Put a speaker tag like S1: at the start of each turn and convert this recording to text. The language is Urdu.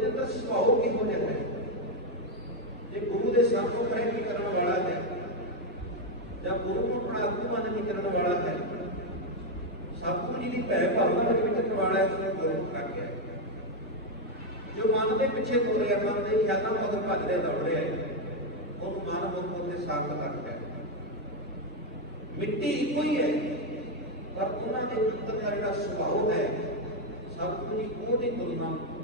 S1: ستگو جیلوں میں سات کر ستگو جی وہ